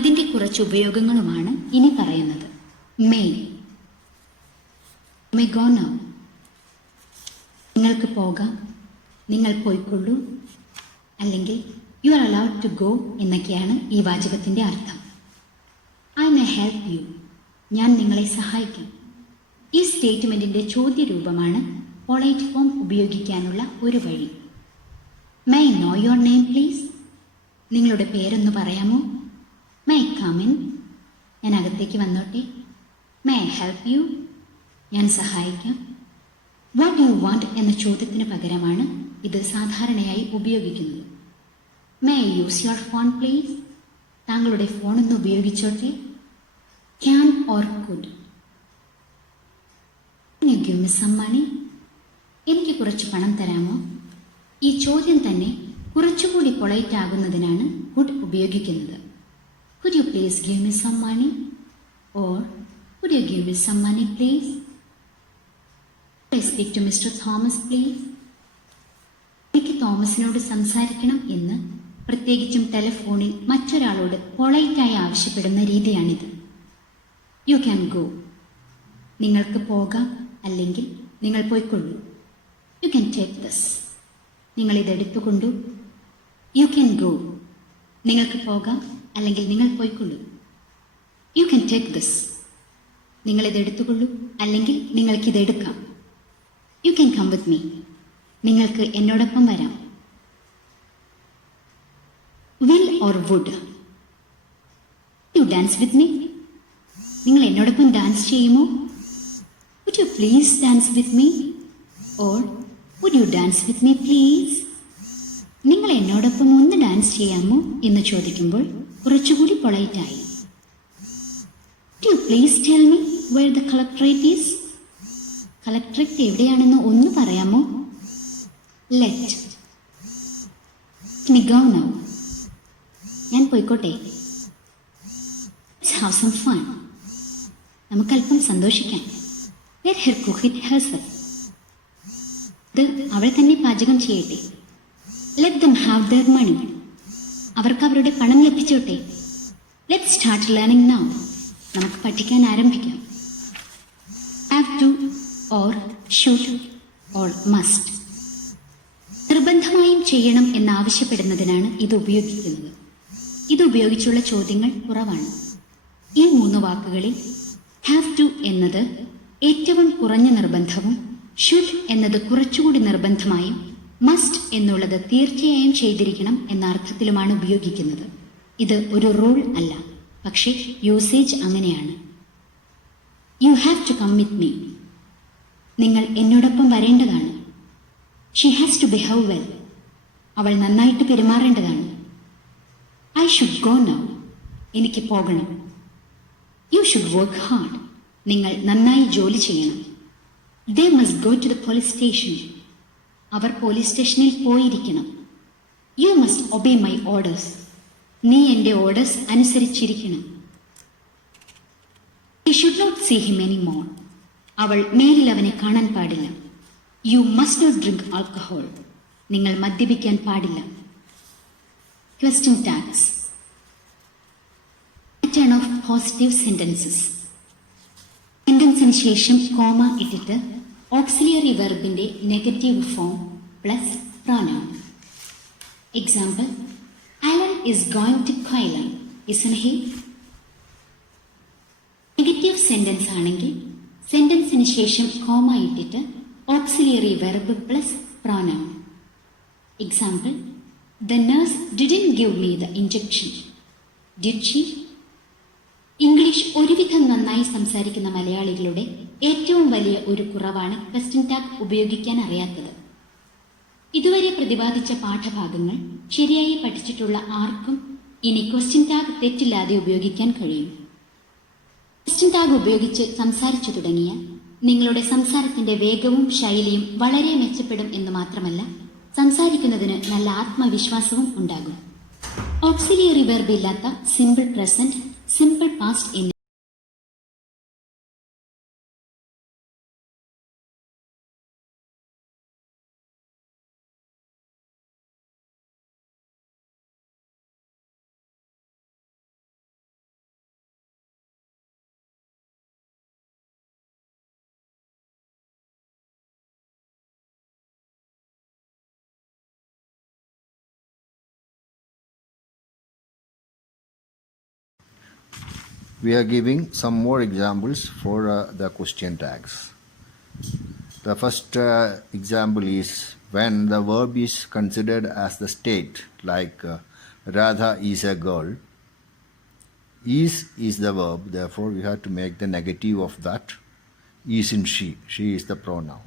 അതിൻ്റെ കുറച്ച് ഉപയോഗങ്ങളുമാണ് ഇനി പറയുന്നത്. മേ ഗോ നൗ, നിങ്ങൾക്ക് പോകാം, നിങ്ങൾ പോയിക്കൊള്ളൂ, അല്ലെങ്കിൽ you are allowed to go എന്നൊക്കെയാണ് ഈ വാചകത്തിൻ്റെ അർത്ഥം. ഐ മേ ഹെൽപ്പ് യു, ഞാൻ നിങ്ങളെ സഹായിക്കാം. ഈ സ്റ്റേറ്റ്മെൻറ്റിൻ്റെ ചോദ്യരൂപമാണ് പൊളൈറ്റ് ഫോം ഉപയോഗിക്കാനുള്ള ഒരു വഴി. May I know your name please, നിങ്ങളുടെ പേരൊന്ന് പറയാമോ? മേ ഐ കം ഇൻ, ഞാൻ അകത്തേക്ക് വന്നോട്ടെ? മേ ഐ ഹെൽപ്പ് യു, ഞാൻ സഹായിക്കാം. വാട്ട് യു വാണ്ട് എന്ന ചോദ്യത്തിന് പകരമാണ് ഇത് സാധാരണയായി ഉപയോഗിക്കുന്നത്. May I use your phone please, താങ്കളുടെ ഫോണൊന്ന് ഉപയോഗിച്ചോട്ടെ? Can or could. You give me some money, എനിക്ക് കുറച്ച് പണം തരാമോ? ഈ ചോദ്യം തന്നെ കുറച്ചുകൂടി പൊളൈറ്റ് ആകുന്നതിനാണ് കുഡ് ഉപയോഗിക്കുന്നത്. Could you please give me some money, or could you give me some money please. I speak to mister Thomas please, എനിക്ക് തോമസിനോട് സംസാരിക്കണം എന്ന് പ്രത്യേകിച്ചും ടെലിഫോണിൽ മറ്റൊരാളോട് പൊളൈറ്റായി ആവശ്യപ്പെടുന്ന രീതിയാണിത്. യു ക്യാൻ ഗോ, നിങ്ങൾക്ക് പോകാം, അല്ലെങ്കിൽ നിങ്ങൾ പോയിക്കൊള്ളൂ. യു ക്യാൻ ടേക്ക് ദിസ്, നിങ്ങളിതെടുത്തുകൊണ്ടു. യു ക്യാൻ ഗോ, നിങ്ങൾക്ക് പോകാം, അല്ലെങ്കിൽ നിങ്ങൾ പോയിക്കൊള്ളൂ. യു ക്യാൻ ടേക്ക് ദിസ്, നിങ്ങളിതെടുത്തുകൊള്ളൂ, അല്ലെങ്കിൽ നിങ്ങൾക്കിതെടുക്കാം. You can come with me, നിങ്ങൾക്ക് എന്നോടൊപ്പം വരാം. Will or would. You dance with me, നിങ്ങൾ എന്നോടൊപ്പം ഡാൻസ് ചെയ്യുമോ? Would you please dance with me, or would you dance with me please. നിങ്ങൾ എന്നോടൊപ്പം ഒന്ന് ഡാൻസ് ചെയ്യാമോ എന്ന് ചോദിക്കുമ്പോൾ കുറച്ചുകൂടി പൊളൈറ്റായി. Would you please tell me where the collectorate is, collectorate എവിടെയാണെന്ന് ഒന്ന് പറയാമോ? ലെറ്റ് മീ ഗോ നൗ, ഞാൻ പോയിക്കോട്ടെ? ലെറ്റ്സ് ഹാവ് സം ഫൺ, നമുക്കല്പം സന്തോഷിക്കാം. Let her cook it herself, ഇത് അവൾ തന്നെ പാചകം ചെയ്യട്ടെ. Let them have their money, അവർക്ക് അവരുടെ പണം ലഭിച്ചോട്ടെ. ലെറ്റ് സ്റ്റാർട്ട് ലേണിംഗ് നൗ, നമുക്ക് പഠിക്കാൻ ആരംഭിക്കാം. Have to or should or must, നിർബന്ധമായും ചെയ്യണം എന്നാവശ്യപ്പെടുന്നതിനാണ് ഇത് ഉപയോഗിക്കുന്നത്. ഇത് ഉപയോഗിച്ചുള്ള ചോദ്യങ്ങൾ കുറവാണ്. ഈ 3 വാക്കുകളിൽ ഹാവ് ടു എന്നത് ഏറ്റവും കുറഞ്ഞ നിർബന്ധവും, ഷുഡ് എന്നത് കുറച്ചുകൂടി നിർബന്ധമായും, മസ്റ്റ് എന്നുള്ളത് തീർച്ചയായും ചെയ്തിരിക്കണം എന്ന അർത്ഥത്തിലുമാണ് ഉപയോഗിക്കുന്നത്. ഇത് ഒരു റൂൾ അല്ല, പക്ഷേ യൂസേജ് അങ്ങനെയാണ്. You have to come with me, നിങ്ങൾ എന്നോടൊപ്പം വരേണ്ടതാണ്. She has to behave well, അവൾ നന്നായിട്ട് പെരുമാറേണ്ടതാണ്. ഐ ഷുഡ് ഗോ നൗ, എനിക്ക് പോകണം. യു ഷുഡ് വർക്ക് ഹാർഡ്, നിങ്ങൾ നന്നായി ജോലി ചെയ്യണം. They must go to the police station, അവർ പോലീസ് സ്റ്റേഷനിൽ പോയിരിക്കണം. You must obey my orders, നീ എൻ്റെ ഓർഡേഴ്സ് അനുസരിച്ചിരിക്കണം. You should not see him any more, അവൾ മേലിൽ അവനെ കാണാൻ പാടില്ല. You must not drink alcohol, നിങ്ങൾ മദ്യപിക്കാൻ പാടില്ല. Question tags. Pattern of positive sentences. സെന്റൻസിന് ശേഷം കോമ ഇട്ടിട്ട് ഓക്സിലിയറി വെർബിന്റെ negative form plus pronoun. Example, Alan is going to കൊയിലം, ഇസ്ന്റ് ഹി? നെഗറ്റീവ് സെന്റൻസ് ആണെങ്കിൽ സെന്റൻസിന് ശേഷം കോമ ഇട്ടിട്ട് auxiliary verb plus pronoun. Example, the nurse didn't give me the injection, did she? English ഒരുവിധം നന്നായി സംസാരിക്കുന്ന മലയാളികളുടെ ഏറ്റവും വലിയ ഒരു കുറവാണ് ക്വസ്റ്റ്യൻ ടാഗ് ഉപയോഗിക്കാൻ അറിയാത്തത്. ഇതുവരെ പ്രതിപാദിച്ച പാഠഭാഗങ്ങൾ ശരിയായി പഠിച്ചിട്ടുള്ള ആർക്കും ഇനി ക്വസ്റ്റ്യൻ ടാഗ് തെറ്റില്ലാതെ ഉപയോഗിക്കാൻ കഴിയും. ക്വസ്റ്റ്യൻ ടാഗ് ഉപയോഗിച്ച് സംസാരിച്ചു തുടങ്ങിയാൽ നിങ്ങളുടെ സംസാരത്തിന്റെ വേഗവും ശൈലിയും വളരെ മെച്ചപ്പെടും എന്ന് മാത്രമല്ല, സംസാരിക്കുന്നതിന് നല്ല ആത്മവിശ്വാസവും ഉണ്ടാകും. ഓക്സിലിയറി വെർബ് ഇല്ലാത്ത സിമ്പിൾ പ്രസന്റ്, സിമ്പിൾ പാസ്റ്റ് എന്നീ We are giving some more examples for the question tags. The first example is when the verb is considered as the state, like Radha is a girl. Is the verb, therefore we have to make the negative of that. Is in she. She is the pronoun.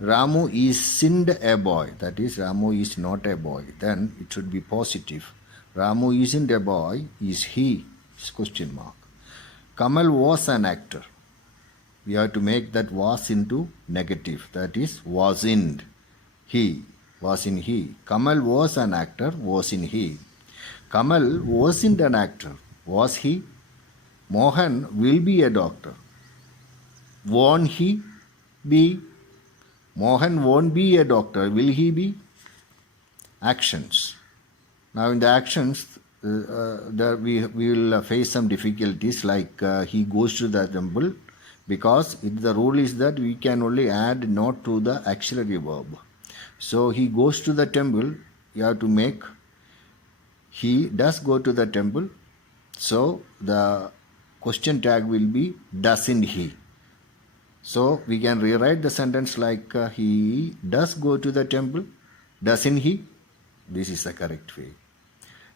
Ramu isn't a boy. That is, Ramu is not a boy. Then it should be positive. Ramu isn't a boy. Is he? Is question mark. Kamal was an actor. We have to make that was into negative. That is, wasn't he. Was in he. Kamal was an actor. Was in he. Kamal wasn't an actor. Was he? Mohan will be a doctor. Won't he be? Mohan won't be a doctor. Will he be? Actions. Now in the actions, there we will face some difficulties, like he goes to the temple, because the rule is that we can only add not to the auxiliary verb. So he goes to the temple, you have to make he does go to the temple. So the question tag will be doesn't he. So we can rewrite the sentence like he does go to the temple, doesn't he? This is the correct way.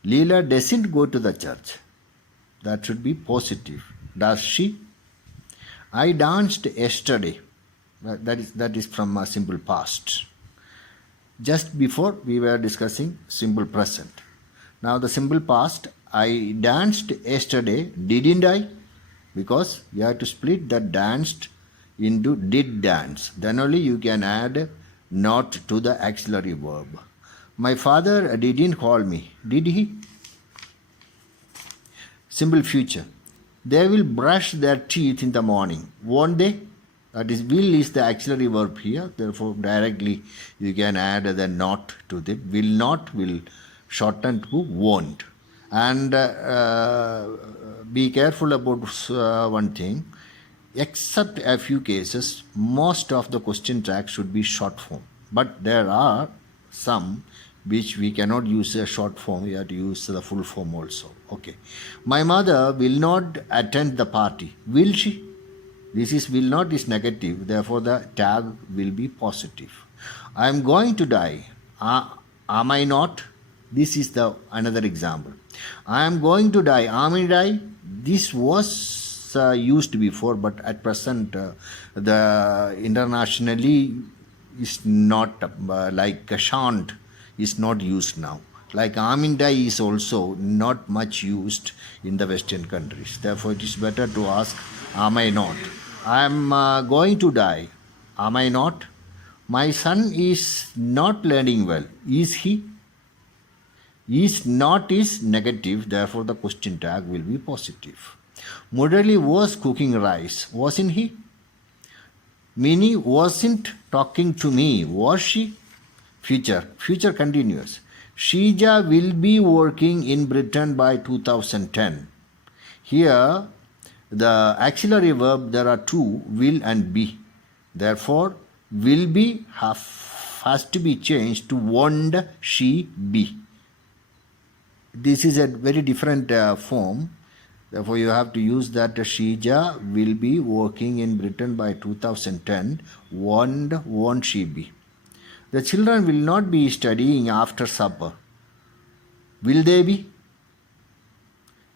Leela doesn't go to the church. That should be positive. Does she? I danced yesterday. That is from a simple past. Just before we were discussing simple present. Now the simple past, I danced yesterday, didn't I? Because you have to split that danced into did dance. Then only you can add not to the auxiliary verb. My father didn't call me. Did he? Simple future. They will brush their teeth in the morning. Won't they? That is, will is the auxiliary verb here. Therefore, directly you can add the not to it. Will not will shorten to won't. And be careful about one thing. Except a few cases, most of the question tags should be short form. But there are some which we cannot use a short form, we have to use the full form also. Okay. My mother will not attend the party. Will she? This is will not is negative, therefore the tag will be positive. I am going to die. Am I not? This is the another example. I am going to die. Am I die? This was used before, but at present the internationally is not like shan't is not used now. Like Amindai is also not much used in the Western countries. Therefore, it is better to ask, am I not? I am going to die. Am I not? My son is not learning well. Is he? Is not is negative. Therefore, the question tag will be positive. Murali was cooking rice. Wasn't he? Minnie wasn't talking to me. Was she? Future. Future continuous. Shija will be working in Britain by 2010. Here, the auxiliary verb, there are two, will and be. Therefore, will be has to be changed to won't she be. This is a very different form. Therefore, you have to use that Shija will be working in Britain by 2010. Won't she be? The children will not be studying after supper. Will they be?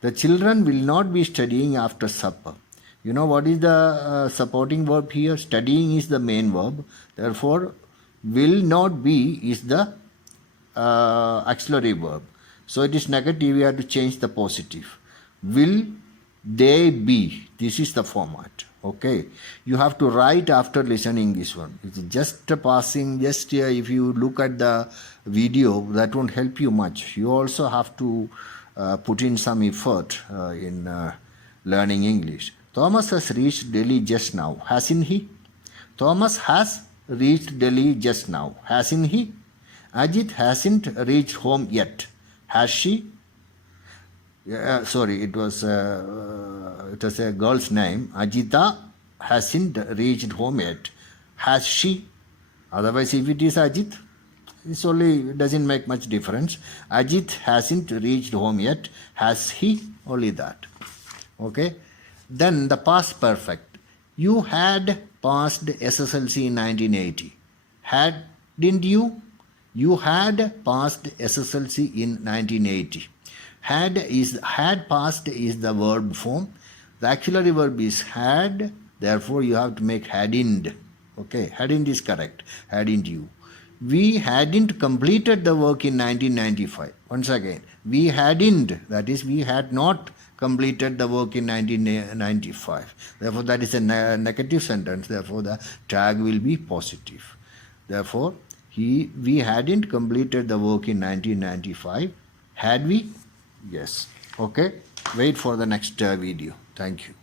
The children will not be studying after supper. You know what is the supporting verb here? Studying is the main verb. Therefore, will not be is the auxiliary verb. So it is negative, we have to change the positive. Will they be? This is the format. Okay. You have to write after listening this one. It's just passing, just if you look at the video, that won't help you much. You also have to put in some effort in learning English. Thomas has reached Delhi just now. Hasn't he? Thomas has reached Delhi just now. Hasn't he? Ajit hasn't reached home yet. Has she? Sorry, it was a girl's name. Ajita hasn't reached home yet. Has she? Otherwise, if it is Ajit, it doesn't make much difference. Ajit hasn't reached home yet. Has he? Only that. Okay. Then the past perfect. You had passed SSLC in 1980. Didn't you? You had passed SSLC in 1980. Had passed is the verb form. The auxiliary verb is had. Therefore, you have to make hadn't. Okay, hadn't is correct. Hadn't you? We hadn't completed the work in 1995. Once again, we hadn't, that is, we had not completed the work in 1995. Therefore, that is a negative sentence. Therefore, the tag will be positive. Therefore, we hadn't completed the work in 1995. Had we? Yes. Okay. Wait for the next video. Thank you.